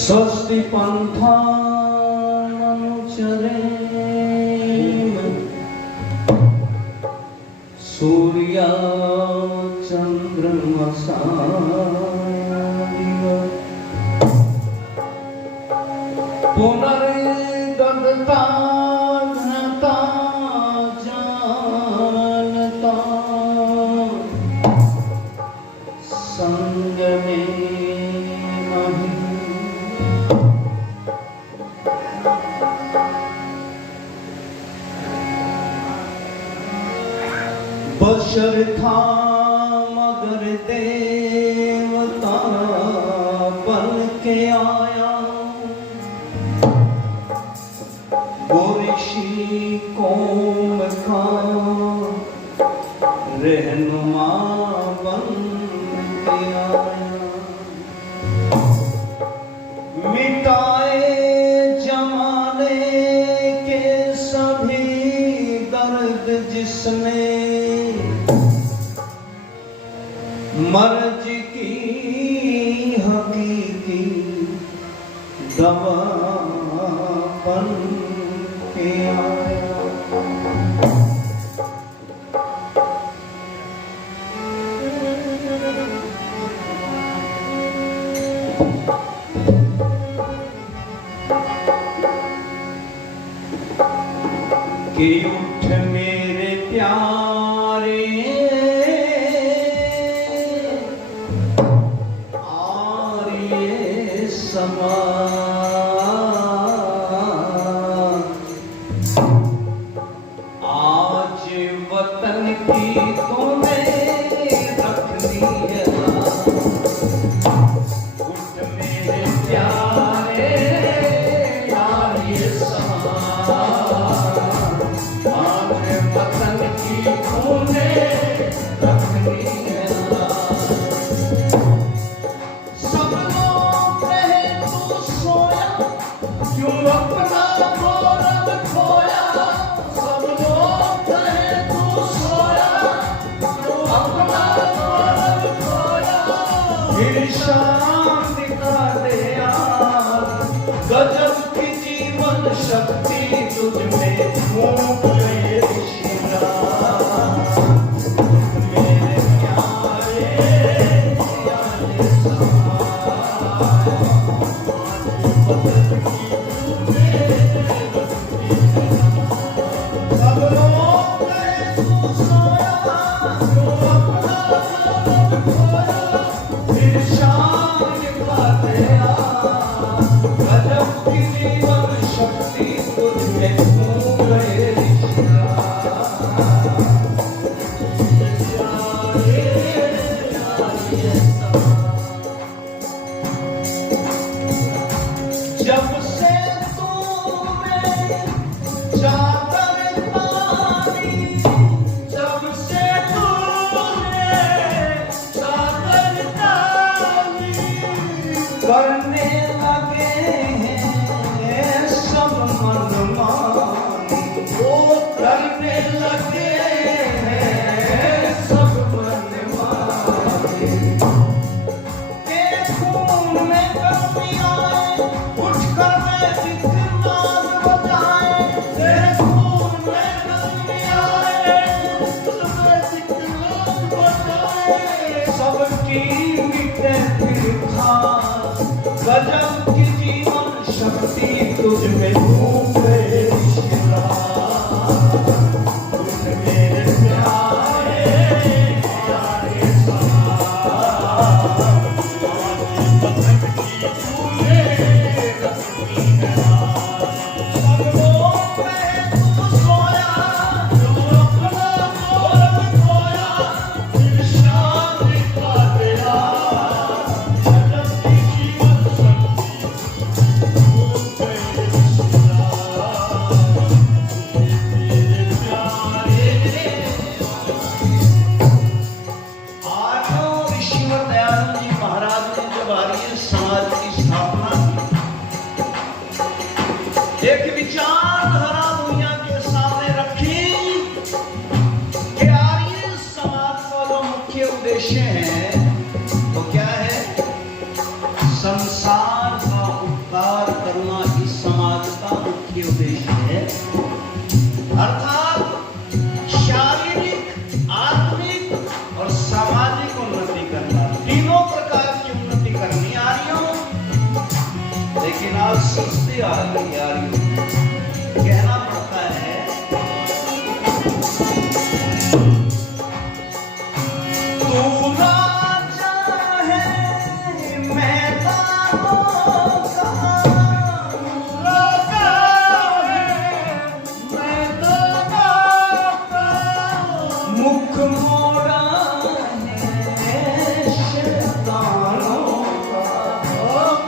स्वस्ति पंथानुचरे सूर्या चंद्रमसा पुनर्दत्ता घ्नता जानता संग में बशर था मगर देवता बन के आया, वो ऋषि कौम का रहनुमा बन के आया। मिटाए जमाने के सभी दर्द जिसने मर्ज की हकीकी दवा बन के आया। कि उठ मेरे प्यारे समा, आज वतन की तूने रखनी है। उठ मेरे प्यारे यार ये समा, आज वतन की तूने रखनी है। क्यों अपना गौरव खोया, सब लोग कहे तू सोया, क्यों अपना गौरव खोया। फिर शाम दिखा दे यार, गजब की जीवन शक्ति तुझ में फूंक ले ऋषिरा। मेरे प्यारे प्यारे समा, जब से तूने चादर तानी, जब से तूने चादर तानी, करने लगे हैं सब मनमानी। वो करने लगे हैं सब मनमानी। के खून में गर्मी आए, उठ कर मैं जितनाज बजाए। तेरे खून में गर्मी आए, उठ कर मैं जितनाज बजाए। सबकी मिटे फिर खास, गजब की जीवन शक्ति तुझ में फूंक ले ऋषिरा। तुझ मेरे प्यारे प्यारे समा, एक विचारधारा दुनिया के सामने रखी कि आर्य समाज का जो मुख्य उद्देश्य है वो क्या है? संसार आ गई यारी, कहना पड़ता है तू राजा है मैदानों का, राजा है मैदानों का, मुख मोड़ा है शैतानों का,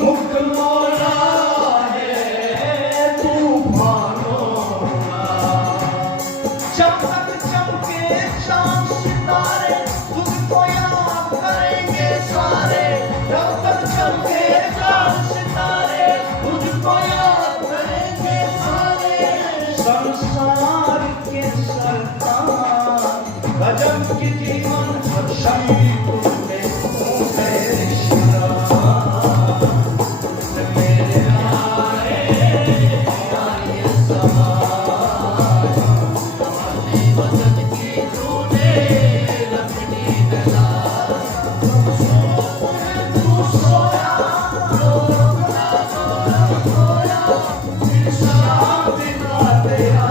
मुख मोड़ा है तूफानों का। जब तक चमके चांद सितारे तुझको याद करेंगे सारे, जब तक चमके चांद सितारे तुझको याद करेंगे सारे। संसार के सरकार गजब की जीवन शक्ति तुझमें मेरे शराब मेरे आए सवार हमारे वतन की तूने रखनी दला। तू सोया रोना सोया शाम दिला तेरा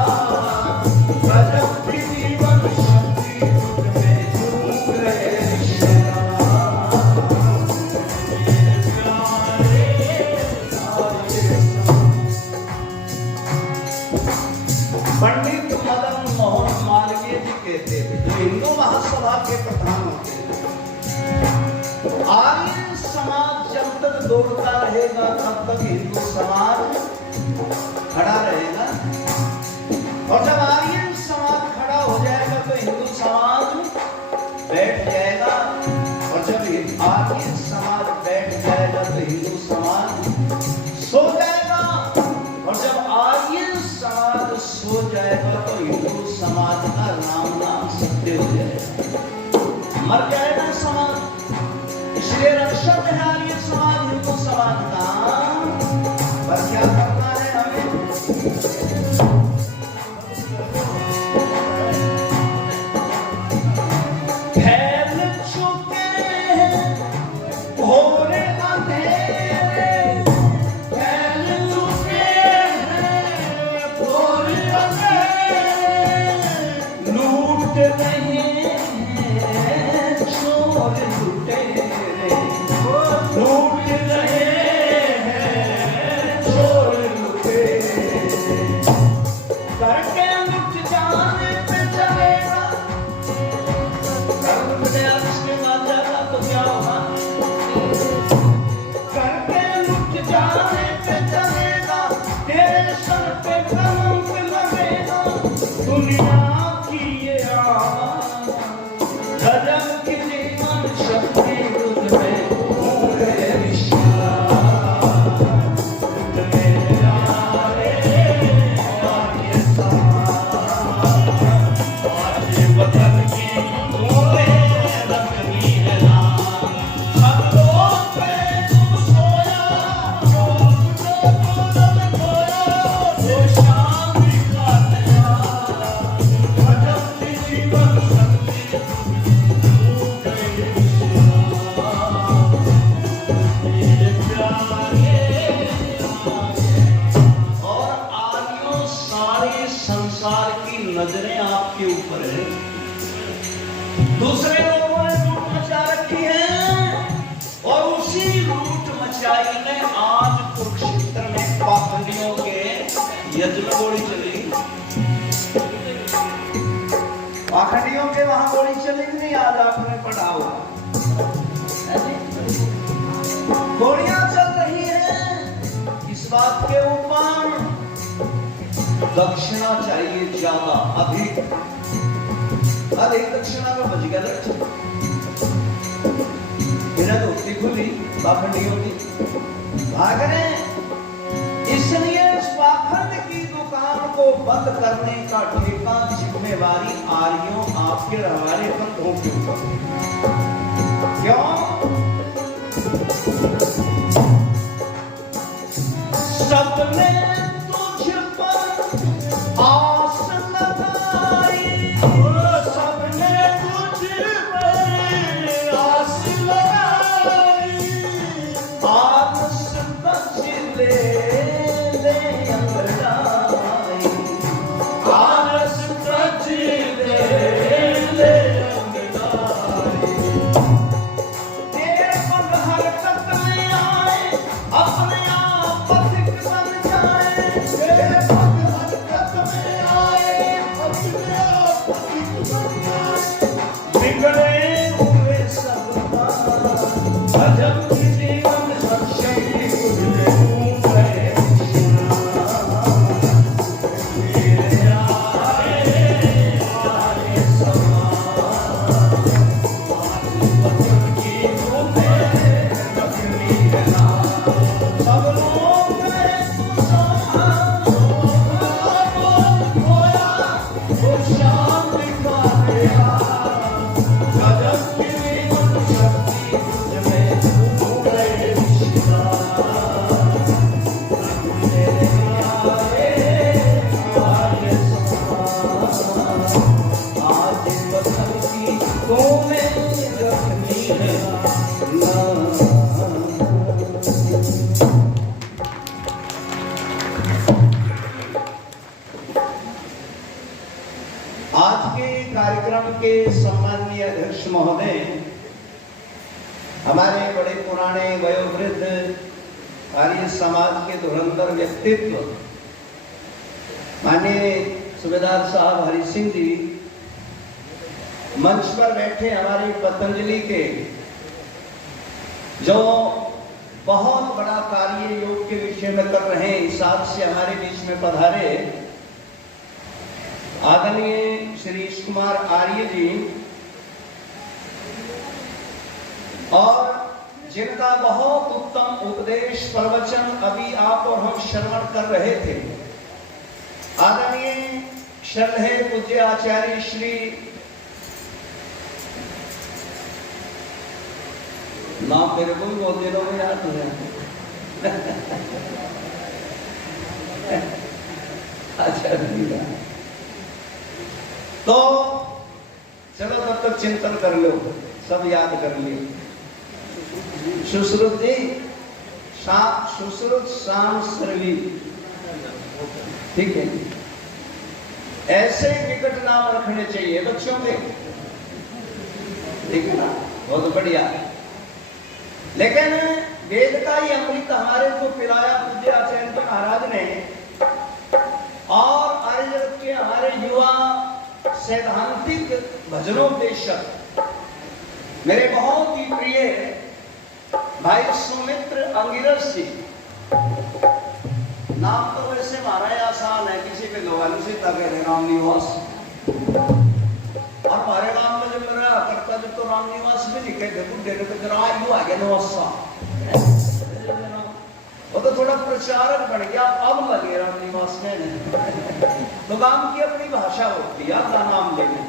गजब की जीवन शक्ति तुझमें झूम रहे शराब पंडित मदन मोहन मालवीय जी कहते थे, जो हिंदू महासभा के प्रधान होते थे, आर्य समाज जब तक दौड़ता रहेगा तब तक हिंदू समाज खड़ा रहेगा, और जब आर्य समाज खड़ा हो जाएगा तो हिंदू समाज बैठ जाएगा, और जब आर्य समाज बैठ जाएगा तो हिंदू समाज सो जाएगा, और जब आर्य समाज सो जाएगा तो हिंदू समाज का नाम सत्य हो जाएगा, मर जाएगा समाज। इसलिए रक्षक है आर्य समाज हिंदू समाज का, पर क्या करना है हमें? फैल चुके हैं घोर अंधेरे, फैल चुके हैं घोर अंधेरे, लूट रहे हैं चोर लुटेरे, लूट रहे हैं चोर लुटेरे। करके लुट जाने पे चलेगा, कर लुट गया इसके बाद जाएगा तो क्या होगा? करके लुट जाने पे चलेगा, तेरे सर पे कलंक लगेगा। दुनिया की ये आवाज़ गजब की जीवन शक्ति तुझमें पूरे विश्वास तुझमें आए आर्य समाज। आज वतन की तूने रखनी है लाज, सब लोग पे तुम सोया, तुझे तुम खोया, वो शाम का तेरा गजब की जीवन शक्ति मेरे प्यारे। और आर्यों सारे संसार की नजरें आपके ऊपर है, दूसरे लोगों ने लूट मचा रखी है, और उसी लूट मचाई में आज कुरुक्षेत्र में पाखंडियों के यज्ञ गोली चली, पाखंडियों के वहां गोली चली नहीं, आज आपने पढ़ा होगा, गोलियां चल रही है। इस बात के ऊपर दक्षिणा चाहिए ज्यादा, अधिक अधिक दक्षिणा में बच गया दक्षिण, बिना धोती खुली पाखंडियों की भाग रहे। इसलिए इस पाखंड की दुकान को बंद करने का ठेका जिम्मेवारी आर्यों आपके हमारे बंधुओं के ऊपर। क्यों? सबने तुझ पर आस लगाई, सबने तुझ पर आस लगाई, आस बच ले हमारे बड़े पुराने वयोवृद्ध आर्य समाज के धुरंधर व्यक्तित्व माननीय सूबेदार साहब हरि सिंह जी मंच पर बैठे हमारे पतंजलि के जो बहुत बड़ा कार्य योग के विषय में कर रहे हैं, हिसाब से हमारे बीच में पधारे आदरणीय श्री कुमार आर्य जी और जिनका बहुत उत्तम उपदेश प्रवचन अभी आप और हम श्रवण कर रहे थे, आदरणीय श्रद्धेय पूज्य आचार्य श्री नाम मेरे को भी बहुत दिनों में याद हो आचार्य। तो चलो तब तक चिंतन कर लो, सब याद कर लियो। सुश्रुत जी, सुश्रुत शाम श्रवी, ठीक है। ऐसे विकट नाम रखने चाहिए बच्चों के, ठीक है ना, बहुत बढ़िया। लेकिन वेद का ही अमृत हमारे को पिलाया पूज्य आचार्य महाराज ने, और आर्य जगत के हमारे युवा सैद्धांतिक भजनोपदेशक मेरे बहुत ही प्रिय भाई सुमित्र अंगिरस जी, नाम तो वैसे हमारा आसान है, किसी पे लोहालू से तक राम निवास, और हमारे गांव में जब मेरा करता जब तो राम निवास में लिखे थे बुढ़े ने तो जरा यू आ गया नवासा, वो तो थोड़ा प्रचारक बन गया, अब लगे राम निवास में। तो गांव की अपनी भाषा होती है का नाम लेने,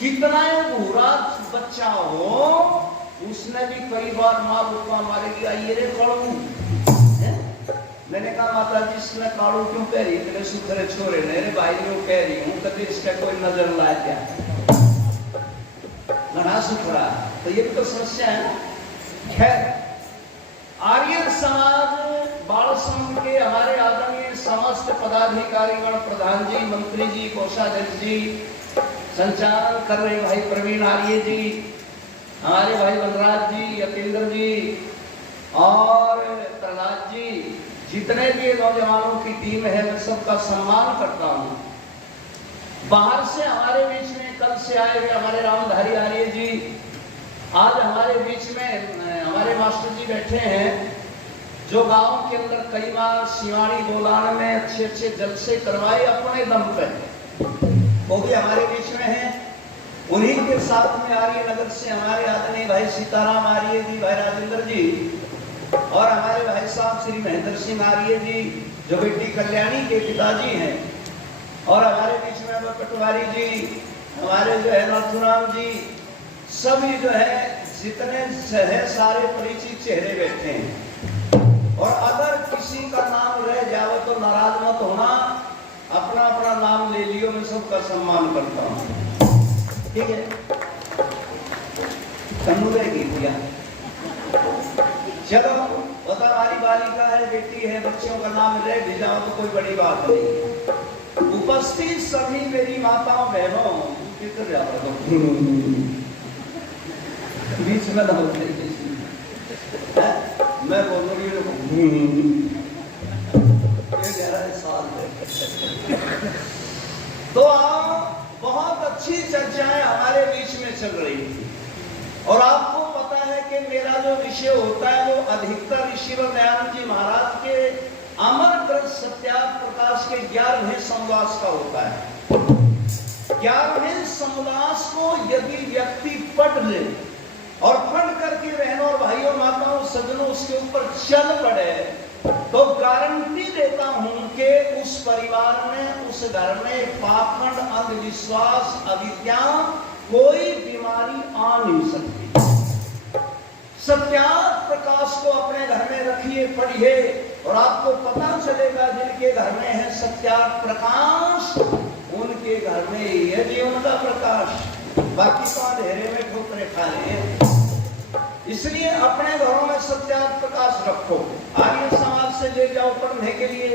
कितना बुरा बच्चा हो उसने भी कई बार माँ बुआ मारेगी, आइए रे काड़ू। मैंने कहा माता जी इसने काड़ू क्यों कह रही, तेरे सुथरे छोरे ने, रे भाई यूं कह रही हूँ, कभी इसका कोई नजर लाया क्या, घना सुथरा, तो ये भी तो समस्या है ना। खैर, आर्य समाज बाल संघ के हमारे आदरणीय समस्त पदाधिकारीगण, प्रधान जी, मंत्री जी, कोषाध्यक्ष जी, संचालन कर रहे भाई प्रवीण आर्य जी, हमारे भाई बलराज जी, यतेंद्र जी और प्रहलाद जी, जितने भी नौजवानों की टीम है मैं सबका सम्मान करता हूँ। बाहर से हमारे बीच में कल से आए हुए हमारे रामधारी आर्य जी, आज हमारे बीच में हमारे मास्टर जी बैठे हैं, जो गांव के अंदर कई बार सिवाड़ी बोलान में अच्छे अच्छे जलसे करवाए अपने दम पे, वो भी हमारे बीच में है। उन्हीं के साथ में आर्य नगर से हमारे आदरणीय भाई सीताराम आर्य जी, भाई राजेंद्र जी और हमारे भाई साहब श्री महेंद्र सिंह आर्य जी, जो बेटी कल्याणी के पिताजी हैं, और हमारे बीच में पटवारी जी, हमारे जो है नाथुराम जी, सभी जो है जितने है सारे परिचित चेहरे बैठे हैं। और अगर किसी का नाम रह जाए तो नाराज मत होना, अपना अपना नाम ले लियो, मैं सबका सम्मान करता हूँ, ठीक है। कन्नू रहेगी भैया, चलो बता, हमारी बालिका है, बेटी है, बच्चों का नाम रह भी जाओ तो कोई बड़ी बात नहीं। उपस्थित सभी मेरी माताओं बहनों, किधर जाता तो बीच में ना होते, मैं बोलूंगी तो बहुत अच्छी चर्चाएं हमारे बीच में चल रही थी, और आपको पता है कि मेरा जो विषय होता है वो अधिकतर ऋषिवर दयानंद जी महाराज के अमर ग्रंथ सत्यार्थ प्रकाश के 11वें समवास का होता है। 11वें समवास को यदि व्यक्ति पढ़ ले और पढ़ करके बहनों और भाइयों माताओं सज्जनों उसके ऊपर चल पड़े, तो गारंटी देता हूं कि उस परिवार में, उस घर में पाखंड, अंधविश्वास, अविद्या, कोई बीमारी आ नहीं सकती। सत्यार्थ प्रकाश को अपने घर में रखिए, पढ़िए, और आपको पता चलेगा जिनके घर में है सत्यार्थ प्रकाश, उनके घर में ही है जीवन का प्रकाश, बाकी तो अंधेरे में ठोकरे खा रहे हैं। इसलिए अपने घरों में सत्यार्थ प्रकाश रखो, आर्य समाज से ले जाओ पढ़ने के लिए,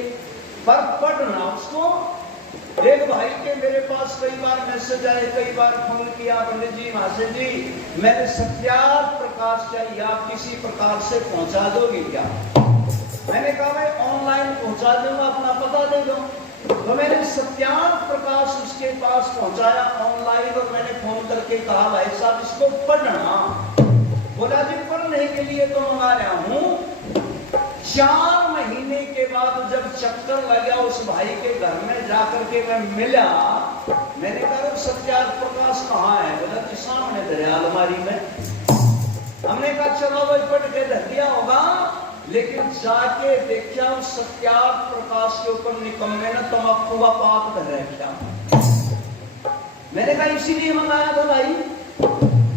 पर पढ़ना उसको। एक भाई के मेरे पास कई बार मैसेज आए, कई बार फोन किया, पंडित जी, महाशय जी, मैंने सत्यार्थ प्रकाश चाहिए, आप किसी प्रकार से पहुंचा दोगे क्या? मैंने कहा भाई ऑनलाइन पहुंचा दूंगा, अपना पता दे दो। तो मैंने सत्यार्थ प्रकाश उसके पास पहुंचाया ऑनलाइन, और मैंने फोन करके कहा भाई साहब इसको पढ़ना। बोला जी पढ़ने के लिए तो मंगा रहा हूं। 4 महीने के बाद जब चक्कर लगा उस भाई के घर में जाकर के मैं मिला, मैंने कहा सत्यार्थ प्रकाश कहाँ है? बोला जी सामने दरिया अलमारी में। हमने कहा चलो भाई पढ़ के धर दिया होगा, लेकिन जाके देखा उस सत्यार्थ प्रकाश के ऊपर निकम्मे ने तम्बाकू का पाक धर रखा। मैंने कहा इसीलिए मंगाया था भाई।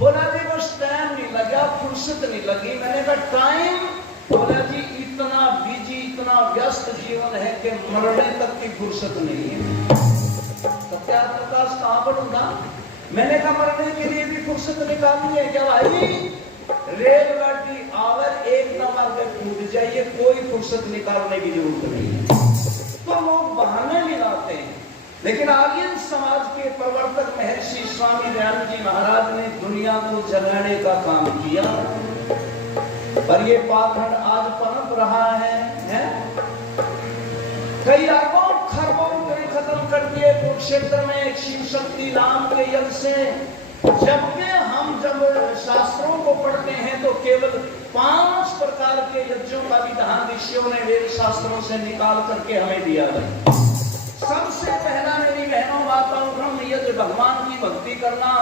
बोला जी बस टाइम नहीं लगा, फुर्सत नहीं लगी। मैंने कहा टाइम? बोला जी इतना बिजी, इतना व्यस्त जीवन है कि मरने तक की फुर्सत नहीं है। सत्यार्थ प्रकाश कहाँ पढ़ूंगा? मैंने कहा मरने के लिए भी फुर्सत निकालनी है क्या भाई? रेलगाड़ी आवर एक नंबर पे टूट जाइए, कोई फुर्सत निकालने की जरूरत नहीं है। तो लोग बहाने मिलाते हैं, लेकिन आर्यन समाज के प्रवर्तक महर्षि स्वामी दयानंद जी महाराज ने दुनिया को जगाने का काम किया, पर ये पाखंड आज पनप रहा है? कई अरबों खरबों रुपए खत्म कर दिए कुरुक्षेत्र में शिव शक्ति राम के यज्ञ से। जबकि हम जब शास्त्रों को पढ़ते हैं तो केवल 5 प्रकार के यज्ञों का विधान ऋषियों ने वेद शास्त्रों से निकाल करके हमें दिया है। सबसे पहला मेरी बहनों माताओं ब्रह्म यज्ञ भगवान की भक्ति करना,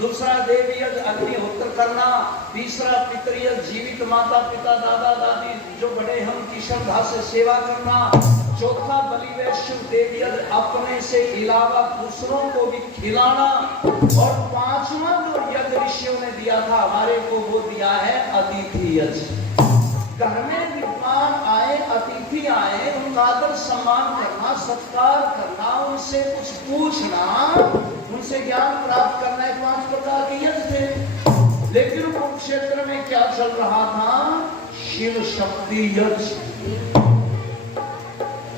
दूसरा देव यज्ञ अग्निहोत्र करना, तीसरा पितृयज्ञ जीवित माता पिता दादा दादी जो बड़े हैं उनकी श्रद्धा से सेवा करना, चौथा बलि वैश्व देव यज्ञ अपने से अलावा दूसरों को भी खिलाना, और 5वां जो यज्ञ ऋषियों ने दिया था हमारे को वो दिया है अतिथि यज्ञ। घर में विद्वान आए, अतिथि आए, उनका आदर सम्मान करना, सत्कार करना, उनसे कुछ पूछना, उनसे ज्ञान प्राप्त करना, 5 प्रकार के यज्ञ थे। लेकिन कुरुक्षेत्र में क्या चल रहा था? शिव शक्ति यज्ञ।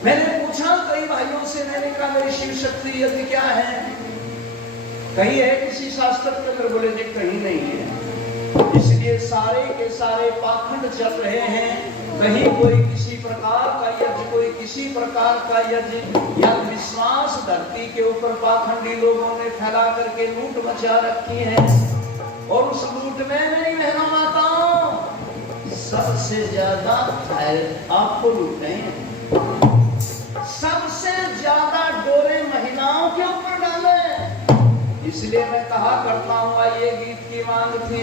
मैंने पूछा कई भाइयों से, मैंने कहा मेरी शिव शक्ति यज्ञ क्या है? कहीं है किसी शास्त्र के अंदर? बोले जी कहीं नहीं है। इसलिए सारे के सारे पाखंड चल रहे हैं। कहीं कोई किसी प्रकार का यज्ञ, कोई किसी प्रकार का यज्ञ, या विश्वास धरती के ऊपर पाखंडी लोगों ने फैला करके लूट मचा रखी है। और उस लूट में मेरी बहनों माताओं सबसे ज्यादा आपको लूटे हैं, सबसे ज्यादा डोरे महिलाओं के ऊपर डाले। इसलिए मैं कहा करता हूँ, ये गीत की मांग थी